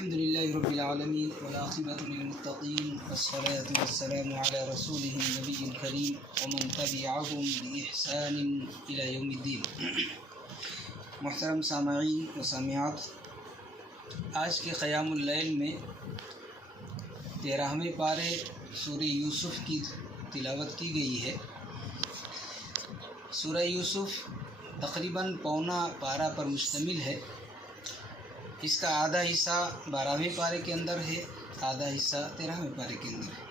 الحمد لله رب العالمين والعاقبة للمتقين والصلاة والسلام على رسوله النبي الكريم ومن تبعهم بإحسان إلى يوم الدين۔ محترم سامعین و سامعات، آج کے قیام اللیل میں 13ویں پارے سورہ یوسف کی تلاوت کی گئی ہے۔ سورہ یوسف تقریباً پونا پارہ پر مشتمل ہے۔ اس کا آدھا حصہ 12ویں پارے کے اندر ہے، آدھا حصہ 13ویں پارے کے اندر ہے۔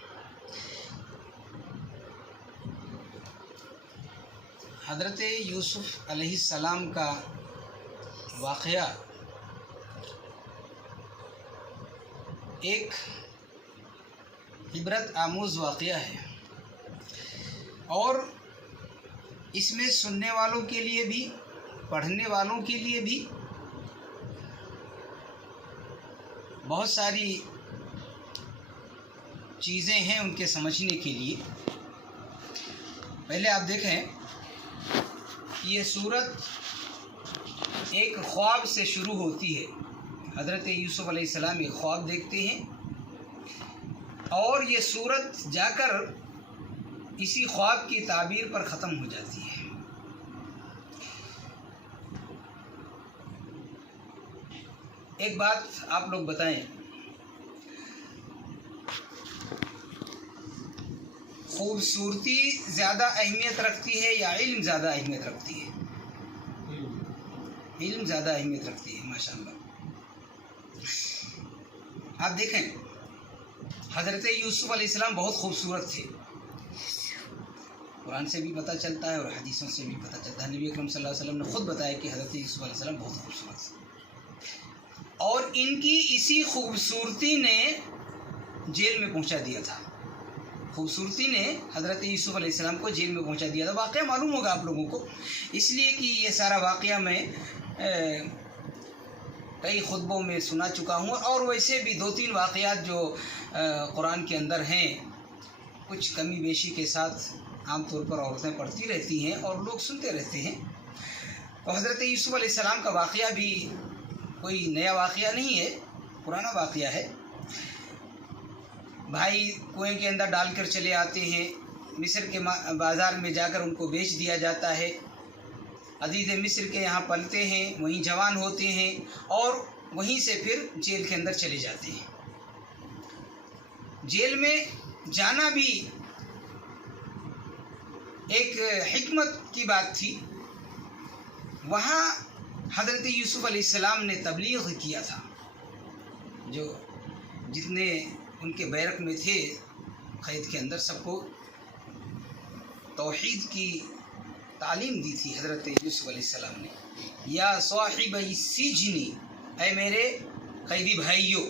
حضرت یوسف علیہ السلام کا واقعہ ایک عبرت آموز واقعہ ہے، اور اس میں سننے والوں کے لیے بھی، پڑھنے والوں کے لیے بھی بہت ساری چیزیں ہیں ان کے سمجھنے کے لیے۔ پہلے آپ دیکھیں، یہ سورت ایک خواب سے شروع ہوتی ہے۔ حضرت یوسف علیہ السلام ایک خواب دیکھتے ہیں، اور یہ سورت جا کر اسی خواب کی تعبیر پر ختم ہو جاتی ہے۔ ایک بات آپ لوگ بتائیں، خوبصورتی زیادہ اہمیت رکھتی ہے یا علم زیادہ اہمیت رکھتی ہے؟ علم زیادہ اہمیت رکھتی ہے، ماشاءاللہ۔ آپ دیکھیں، حضرت یوسف علیہ السلام بہت خوبصورت تھے، قرآن سے بھی پتہ چلتا ہے اور حدیثوں سے بھی پتہ چلتا ہے۔ نبی اکرم صلی اللہ علیہ وسلم نے خود بتایا کہ حضرت یوسف علیہ السلام بہت خوبصورت تھے، اور ان کی اسی خوبصورتی نے جیل میں پہنچا دیا تھا۔ خوبصورتی نے حضرت یوسف علیہ السلام کو جیل میں پہنچا دیا تھا۔ واقعہ معلوم ہوگا آپ لوگوں کو، اس لیے کہ یہ سارا واقعہ میں کئی خطبوں میں سنا چکا ہوں، اور ویسے بھی 2-3 واقعات جو قرآن کے اندر ہیں، کچھ کمی بیشی کے ساتھ عام طور پر عورتیں پڑھتی رہتی ہیں اور لوگ سنتے رہتے ہیں۔ تو حضرت یوسف علیہ السلام کا واقعہ بھی کوئی نیا واقعہ نہیں ہے، پرانا واقعہ ہے۔ بھائی کنویں کے اندر ڈال کر چلے آتے ہیں، مصر کے بازار میں جا کر ان کو بیچ دیا جاتا ہے۔ عزیز مصر کے یہاں پلتے ہیں، وہیں جوان ہوتے ہیں، اور وہیں سے پھر جیل کے اندر چلے جاتے ہیں۔ جیل میں جانا بھی ایک حکمت کی بات تھی۔ وہاں حضرت یوسف علیہ السلام نے تبلیغ کیا تھا، جو جتنے ان کے بیرک میں تھے قید کے اندر، سب کو توحید کی تعلیم دی تھی حضرت یوسف علیہ السلام نے۔ یا صاحب السجن، اے میرے قیدی بھائیوں۔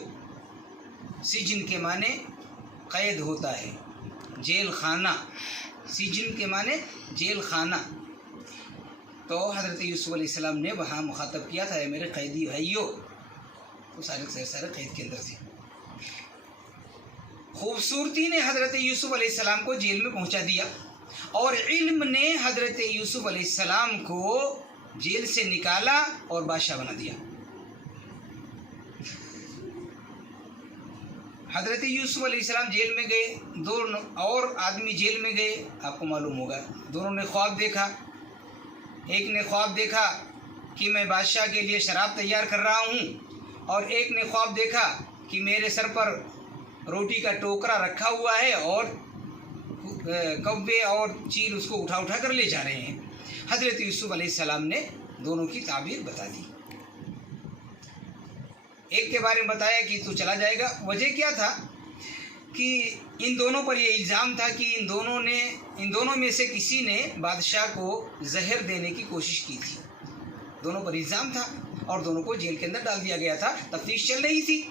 سجن کے معنی قید ہوتا ہے، جیل خانہ، سجن کے معنی جیل خانہ۔ تو حضرت یوسف علیہ السلام نے وہاں مخاطب کیا تھا، اے میرے قیدی بھائیوں۔ تو سارے قید کے اندر تھے۔ خوبصورتی نے حضرت یوسف علیہ السلام کو جیل میں پہنچا دیا، اور علم نے حضرت یوسف علیہ السلام کو جیل سے نکالا اور بادشاہ بنا دیا۔ حضرت یوسف علیہ السلام جیل میں گئے، 2 اور آدمی جیل میں گئے، آپ کو معلوم ہوگا۔ دونوں نے خواب دیکھا۔ ایک نے خواب دیکھا کہ میں بادشاہ کے لیے شراب تیار کر رہا ہوں، اور ایک نے خواب دیکھا کہ میرے سر پر روٹی کا ٹوکرا رکھا ہوا ہے، اور کوے اور چیل اس کو اٹھا کر لے جا رہے ہیں۔ حضرت یوسف علیہ السلام نے دونوں کی تعبیر بتا دی۔ ایک کے بارے میں بتایا کہ تو چلا جائے گا۔ وجہ کیا تھا کہ ان دونوں پر یہ الزام تھا کہ ان دونوں میں سے کسی نے بادشاہ کو زہر دینے کی کوشش کی تھی۔ دونوں پر الزام تھا، اور دونوں کو جیل کے اندر ڈال دیا گیا تھا۔ تفتیش چل رہی تھی۔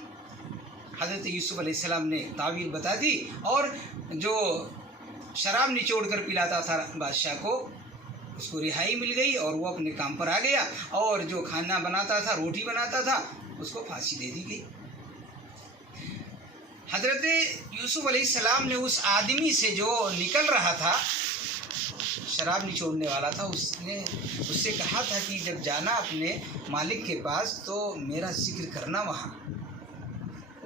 حضرت یوسف علیہ السلام نے تعبیر بتا دی، اور جو شراب نچوڑ کر پلاتا تھا بادشاہ کو، اس کو رہائی مل گئی، اور وہ اپنے کام پر آ گیا، اور جو کھانا بناتا تھا، روٹی بناتا تھا، اس کو پھانسی دے دی گئی۔ حضرت یوسف علیہ السلام نے اس آدمی سے جو نکل رہا تھا، شراب نچوڑنے والا تھا، اس نے اس سے کہا تھا کہ جب جانا اپنے مالک کے پاس تو میرا ذکر کرنا وہاں،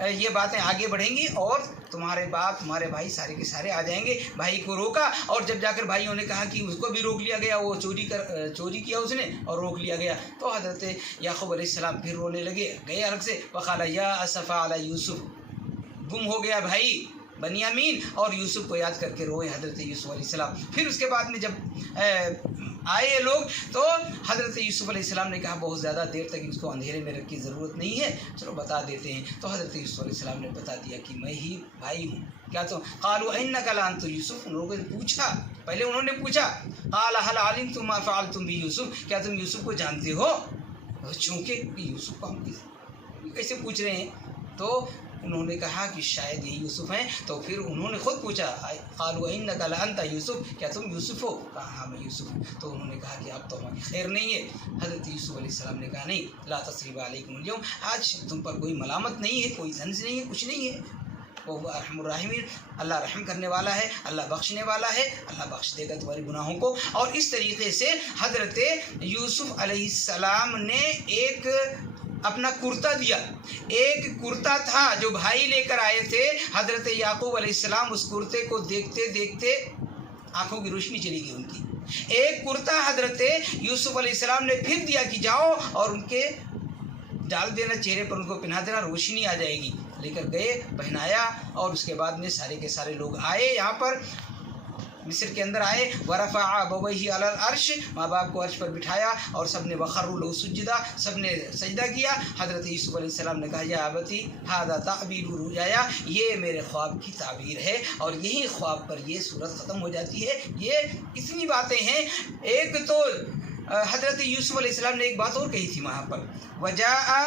یہ باتیں آگے بڑھیں گی اور تمہارے باپ تمہارے بھائی سارے کے سارے آ جائیں گے. بھائی کو روکا اور جب جا کر بھائیوں نے کہا کہ اس کو بھی روک لیا گیا, وہ چوری کیا اس نے اور روک لیا گیا, تو حضرت یعقوب علیہ السلام پھر رونے لگے, گئے الگ سے. وقال یا اسفا علی یوسف, گم ہو گیا بھائی بنیامین, اور یوسف کو یاد کر کے روئے حضرت یوسف علیہ السلام. پھر اس کے بعد میں جب آئے لوگ تو حضرت یوسف علیہ السلام نے کہا بہت زیادہ دیر تک اس کو اندھیرے میں رکھ کی ضرورت نہیں ہے, چلو بتا دیتے ہیں. تو حضرت یوسف علیہ السلام نے بتا دیا کہ میں ہی بھائی ہوں. کیا تو قالوا انک لانت یوسف, ان لوگوں نے پوچھا, پہلے انہوں نے پوچھا قال هل علمتم ما فعلتم بيوسف, کیا تم یوسف کو جانتے ہو؟ چونکہ یوسف کو ہم کیسے پوچھ رہے ہیں, تو انہوں نے کہا کہ شاید یہی یوسف ہیں. تو پھر انہوں نے خود پوچھا قالوا انک لانت یوسف, کیا تم یوسف ہو؟ کہا ہاں میں یوسف ہوں. تو انہوں نے کہا کہ اب تو ہماری خیر نہیں ہے. حضرت یوسف علیہ السلام نے کہا نہیں, لا تثریب علیکم اليوم, آج تم پر کوئی ملامت نہیں ہے, کوئی طنز نہیں ہے, کچھ نہیں ہے. وہ ارحم الراحمین, اللہ رحم کرنے والا ہے, اللہ بخشنے والا ہے, اللہ بخش دے گا تمہارے گناہوں کو. اور اس طریقے سے حضرت یوسف علیہ السلام نے ایک اپنا کرتا دیا. ایک کرتا تھا جو بھائی لے کر آئے تھے حضرت یعقوب علیہ السلام, اس کرتے کو دیکھتے دیکھتے آنکھوں کی روشنی چلی گئی ان کی. ایک کرتا حضرت یوسف علیہ السلام نے پھر دیا کہ جاؤ اور ان کے ڈال دینا, چہرے پر ان کو پہنا دینا, روشنی آ جائے گی. لے کر گئے, پہنایا, اور اس کے بعد میں سارے کے سارے لوگ آئے یہاں پر مصر کے اندر آئے. ورفع ابویہ علی العرش, ماں باپ کو عرش پر بٹھایا اور سب نے وخروا لہ سجدا, سب نے سجدہ کیا. حضرت یوسف علیہ السلام نے کہا یا ابتی ھذا تعبیر رؤیایا, یہ میرے خواب کی تعبیر ہے, اور یہی خواب پر یہ صورت ختم ہو جاتی ہے. یہ اتنی باتیں ہیں. ایک تو حضرت یوسف علیہ السلام نے ایک بات اور کہی تھی وہاں پر, وجاء,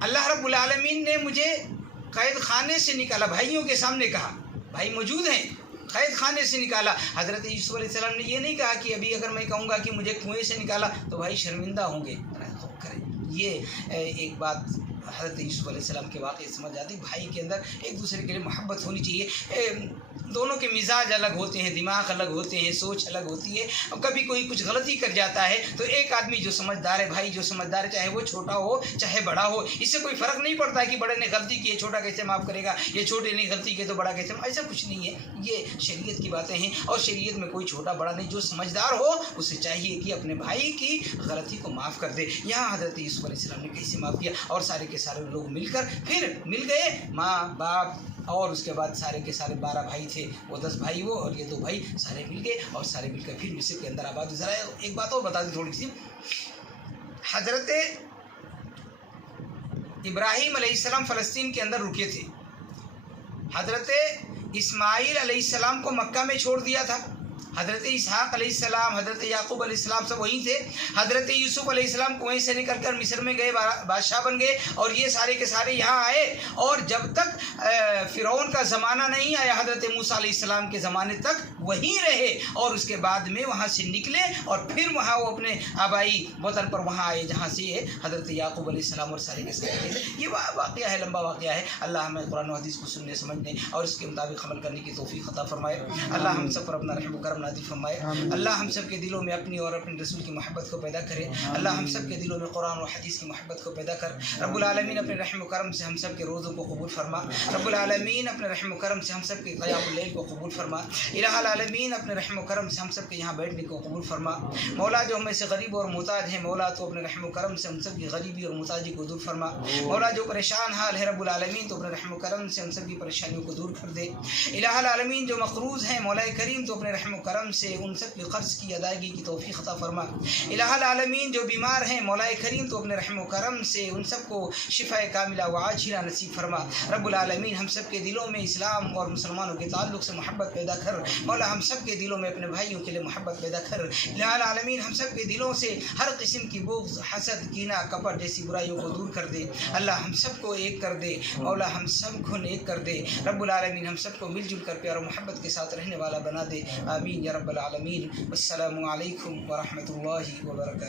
اللہ رب العالمین نے مجھے قید خانے سے نکالا. بھائیوں کے سامنے کہا, بھائی موجود ہیں, قید خانے سے نکالا. حضرت یوسف علیہ السلام نے یہ نہیں کہا کہ ابھی اگر میں کہوں گا کہ مجھے کنویں سے نکالا تو بھائی شرمندہ ہوں گے. یہ ایک بات حضرت یوسف علیہ السلام کے واقعے سمجھ جاتی. بھائی کے اندر ایک دوسرے کے لیے محبت ہونی چاہیے. دونوں کے مزاج الگ ہوتے ہیں, دماغ الگ ہوتے ہیں, سوچ الگ ہوتی ہے. اور کبھی کوئی کچھ غلطی کر جاتا ہے تو ایک آدمی جو سمجھدار ہے, بھائی جو سمجھدار ہے, چاہے وہ چھوٹا ہو چاہے بڑا ہو, اس سے کوئی فرق نہیں پڑتا کہ بڑے نے غلطی کی ہے چھوٹا کیسے معاف کرے گا, یہ چھوٹے نے غلطی کی تو بڑا کیسے, ایسا کچھ نہیں ہے. یہ شریعت کی باتیں ہیں, اور شریعت میں کوئی چھوٹا بڑا نہیں. جو سمجھدار ہو اسے چاہیے کہ اپنے بھائی کی غلطی کو معاف کر دے. یہاں حضرت یوسف علیہ السلام نے کیسے معاف کیا, اور سارے کے سارے لوگ مل کر پھر مل گئے, ماں باپ, اور اس کے بعد سارے کے سارے 12 بھائی تھے, وہ 10 بھائی وہ اور یہ 2 بھائی, سارے مل گئے اور سارے مل کر پھر مصر کے اندر آباد. ذرا ایک بات اور بتا دیں تھوڑی سی. حضرت ابراہیم علیہ السلام فلسطین کے اندر رکے تھے. حضرت اسماعیل علیہ السلام کو مکہ میں چھوڑ دیا تھا. حضرت اسحاق علیہ السلام, حضرت یعقوب علیہ السلام سب وہیں تھے. حضرت یوسف علیہ السلام کنویں سے نکل کر مصر میں گئے, بادشاہ بن گئے, اور یہ سارے کے سارے یہاں آئے. اور جب تک فرعون کا زمانہ نہیں آیا, حضرت موسیٰ علیہ السلام کے زمانے تک وہیں رہے, اور اس کے بعد میں وہاں سے نکلے اور پھر وہاں وہ اپنے آبائی وطن پر وہاں آئے جہاں سے حضرت یعقوب علیہ السلام اور سارے کے سارے. یہ واقعہ ہے, لمبا واقعہ ہے. اللہ ہمیں قرآن و حدیث کو سننے سمجھنے اور اس کے مطابق عمل کرنے کی توفیق عطا فرمائے. اللہ ہم سب پر اپنا رحم و کرم نازل فرمائے. اللہ ہم سب کے دلوں میں اپنی اور اپنے رسول کی محبت کو پیدا کرے. اللہ ہم سب کے دلوں میں قرآن و حدیث کی محبت کو پیدا کر. رب العالمین اپنے رحم و کرم سے ہم سب کے روزوں کو قبول فرما. رب العالمین اپنے رحم و کرم سے ہم سب کے قیام اللیل کو قبول فرما. الہ العالمین اپنے رحم و کرم سے ہم سب کے یہاں بیٹھنے کو قبول فرما. مولا جو ہمیں سے غریب اور محتاج ہیں, مولا تو اپنے رحم و کرم سے ہم سب کی غریبی اور محتاجی کو دور فرما. مولا جو پریشان حال ہے رب العالمین تو اپنے رحم و کرم سے ہم سب کی پریشانیوں کو دور کر دے. الہ العالمین جو مقروض ہیں مولا کریم تو اپنے رحم و کرم سے ان سب کے قرض کی ادائیگی کی توفیق عطا فرما. الہ العالمین جو بیمار ہیں مولا کریم تو اپنے رحم و کرم سے ان سب کو شفاء کاملہ و عاجلہ نصیب فرما. رب العالمین ہم سب کے دلوں میں اسلام اور مسلمانوں کے تعلق سے محبت پیدا کر. مولا ہم سب کے دلوں میں اپنے بھائیوں کے لیے محبت پیدا کر. الہ العالمین ہم سب کے دلوں سے ہر قسم کی بغض, حسد, کینہ, کپٹ جیسی برائیوں کو دور کر دے. اللہ ہم سب کو ایک کر دے. مولا ہم سب کو نیک کر دے. رب العالمین ہم سب کو مل جل کر پیار و محبت کے ساتھ رہنے والا بنا دے. آمین یا رب العالمین. السلام علیکم ورحمۃ اللہ وبرکاتہ.